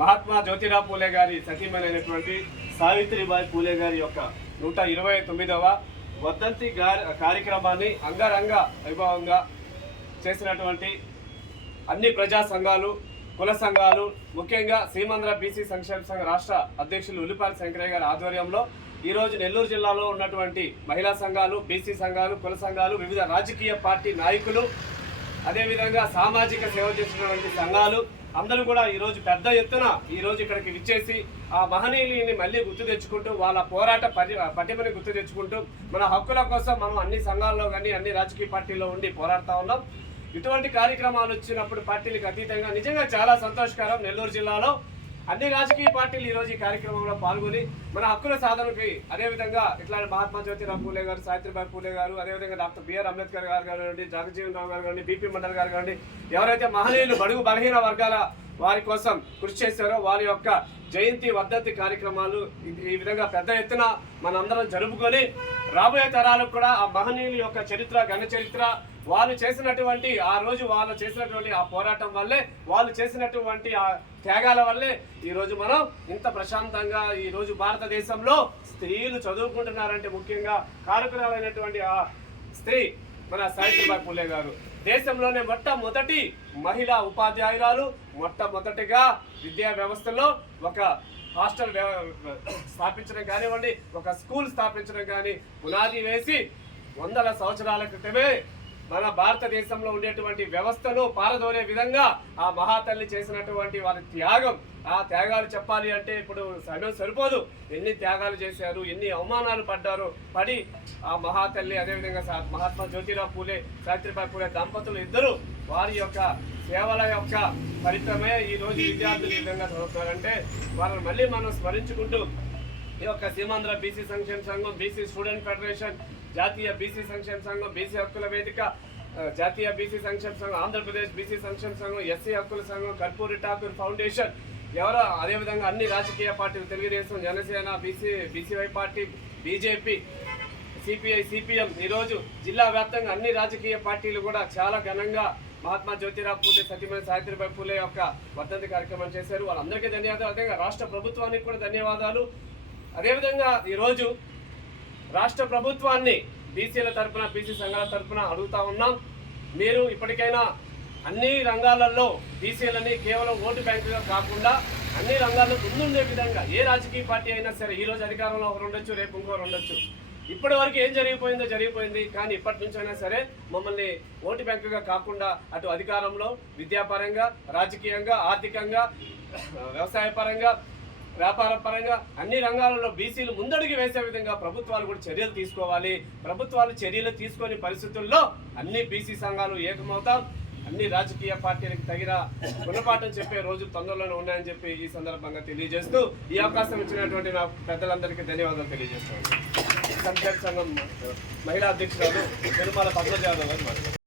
మహాత్మా జ్యోతిరావు పూలే గారి సతీమణైనటువంటి సావిత్రిబాయి పూలే గారి యొక్క 129వ వర్ధంతి కార్యక్రమాన్ని అంగరంగ వైభవంగా చేసినటువంటి అన్ని ప్రజా సంఘాలు, కుల సంఘాలు, ముఖ్యంగా సీమాంధ్ర బీసీ సంక్షేమ సంఘ రాష్ట్ర అధ్యక్షులు ఉల్లిపాల శంకరయ్య గారి ఆధ్వర్యంలో ఈరోజు నెల్లూరు జిల్లాలో ఉన్నటువంటి మహిళా సంఘాలు, బీసీ సంఘాలు, కుల సంఘాలు, వివిధ రాజకీయ పార్టీ నాయకులు, అదేవిధంగా సామాజిక సేవ చేసినటువంటి సంఘాలు అందరూ కూడా ఈరోజు పెద్ద ఎత్తున ఈరోజు ఇక్కడికి విచ్చేసి ఆ మహనీయుని మళ్ళీ గుర్తు తెచ్చుకుంటూ వాళ్ళ పోరాట పటిమని గుర్తు తెచ్చుకుంటూ మన హక్కుల కోసం మనం అన్ని సంఘాల్లో కానీ అన్ని రాజకీయ పార్టీల్లో ఉండి పోరాడుతూ ఉన్నాం. ఇటువంటి కార్యక్రమాలు వచ్చినప్పుడు పార్టీలకు అతీతంగా నిజంగా చాలా సంతోషకరం. నెల్లూరు జిల్లాలో అన్ని రాజకీయ పార్టీలు ఈరోజు ఈ కార్యక్రమంలో పాల్గొని మన హక్కుల సాధనకి అదేవిధంగా ఇట్లాంటి మహాత్మా జ్యోతిరావు పూలే గారు, సావిత్రిబాయి పూలే గారు, అదేవిధంగా డాక్టర్ బిఆర్ అంబేద్కర్ గారు కానివ్వండి, జగజ్జీవన్ రామ్ గారు కానివ్వండి, బీపీ మండల్ గారు కానివ్వండి, ఎవరైతే మహనీయులు బడుగు బలహీన వర్గాల వారి కోసం కృషి చేశారో వారి యొక్క జయంతి వర్ధంతి కార్యక్రమాలు ఈ విధంగా పెద్ద ఎత్తున మనందరం జరుపుకొని రాబోయే తరాలకు కూడా ఆ మహనీయుల యొక్క చరిత్ర, ఘన చరిత్ర, వాళ్ళు చేసినటువంటి ఆ రోజు వాళ్ళు చేసినటువంటి ఆ పోరాటం వల్లే, వాళ్ళు చేసినటువంటి ఆ త్యాగాల వల్లే ఈరోజు మనం ఇంత ప్రశాంతంగా ఈరోజు భారతదేశంలో స్త్రీలు చదువుకుంటున్నారంటే ముఖ్యంగా కారకురాలైనటువంటి ఆ స్త్రీ మన సావిత్రిబాయి పూలే గారు. దేశంలోనే మొట్టమొదటి మహిళా ఉపాధ్యాయురాలు, మొట్టమొదటిగా విద్యా వ్యవస్థలో ఒక హాస్టల్ స్థాపించడం కానివ్వండి, ఒక స్కూల్ స్థాపించడం కానీ పునాది వేసి 100 సంవత్సరాల క్రితమే మన భారతదేశంలో ఉండేటువంటి వ్యవస్థను పారదోలే విధంగా ఆ మహాతల్లి చేసినటువంటి వారి త్యాగం, ఆ త్యాగాలు చెప్పాలి అంటే ఇప్పుడు సమయం సరిపోదు. ఎన్ని త్యాగాలు చేశారు, ఎన్ని అవమానాలు పడి ఆ మహాతల్లి అదేవిధంగా మహాత్మా జ్యోతిరావు పూలే, సావిత్రిబాయి పూలే దంపతులు ఇద్దరు వారి యొక్క సేవల యొక్క ఫలితమే ఈరోజు విద్యార్థులు ఈ విధంగా చదువుతారంటే వారిని మళ్ళీ మనం స్మరించుకుంటూ ఈ యొక్క సీమాంధ్ర బీసీ సంక్షేమ సంఘం, బీసీ స్టూడెంట్ ఫెడరేషన్, జాతీయ బీసీ సంక్షేమ సంఘం, బీసీ హక్కుల వేదిక, జాతీయ బీసీ సంక్షేమ సంఘం, ఆంధ్రప్రదేశ్ బీసీ సంక్షేమ సంఘం, ఎస్సీ హక్కుల సంఘం, కర్పూరి ఠాకూర్ ఫౌండేషన్, ఎవరో అదేవిధంగా అన్ని రాజకీయ పార్టీలు Telugu Desam, Janasena, BCY party, BJP, CPI, CPM, ఈరోజు జిల్లా వ్యాప్తంగా అన్ని రాజకీయ పార్టీలు కూడా చాలా ఘనంగా మహాత్మా జ్యోతిరావు పూలే సతీమణి సావిత్రిబాయి పూలే యొక్క వర్ధంతి కార్యక్రమం చేశారు. వాళ్ళందరికీ ధన్యవాదాలు. అదేవిధంగా రాష్ట్ర ప్రభుత్వానికి కూడా ధన్యవాదాలు. అదేవిధంగా ఈరోజు రాష్ట్ర ప్రభుత్వాన్ని బీసీల తరఫున, బీసీ సంఘాల తరఫున అడుగుతా ఉన్నాం, మీరు ఇప్పటికైనా అన్ని రంగాలలో బీసీలని కేవలం ఓటు బ్యాంకుగా కాకుండా అన్ని రంగాల్లో ముందుండే విధంగా ఏ రాజకీయ పార్టీ అయినా సరే ఈరోజు అధికారంలో ఒకరు ఉండొచ్చు, రేపు ఇంకోరు ఉండొచ్చు. ఇప్పటి వరకు ఏం జరిగిపోయింది, కానీ ఇప్పటి నుంచైనా సరే మమ్మల్ని ఓటు బ్యాంకుగా కాకుండా అటు అధికారంలో, విద్యాపరంగా, రాజకీయంగా, ఆర్థికంగా, వ్యవసాయ పరంగా, వ్యాపార పరంగా అన్ని రంగాలలో బీసీలు ముందడుగు వేసే విధంగా ప్రభుత్వాలు కూడా చర్యలు తీసుకోవాలి. ప్రభుత్వాలు చర్యలు తీసుకునే పరిస్థితుల్లో అన్ని బీసీ సంఘాలు ఏకమవుతాం, అన్ని రాజకీయ పార్టీలకు తగిన గుణపాఠం చెప్పే రోజులు తొందరలోనే ఉన్నాయని చెప్పి ఈ సందర్భంగా తెలియజేస్తూ ఈ అవకాశం ఇచ్చినటువంటి నా పెద్దలందరికీ ధన్యవాదాలు తెలియజేస్తాను. సంక్షేమ సంఘం మహిళా అధ్యక్షురాలు తిరుమల పద్మజ యాదవ్ గారు.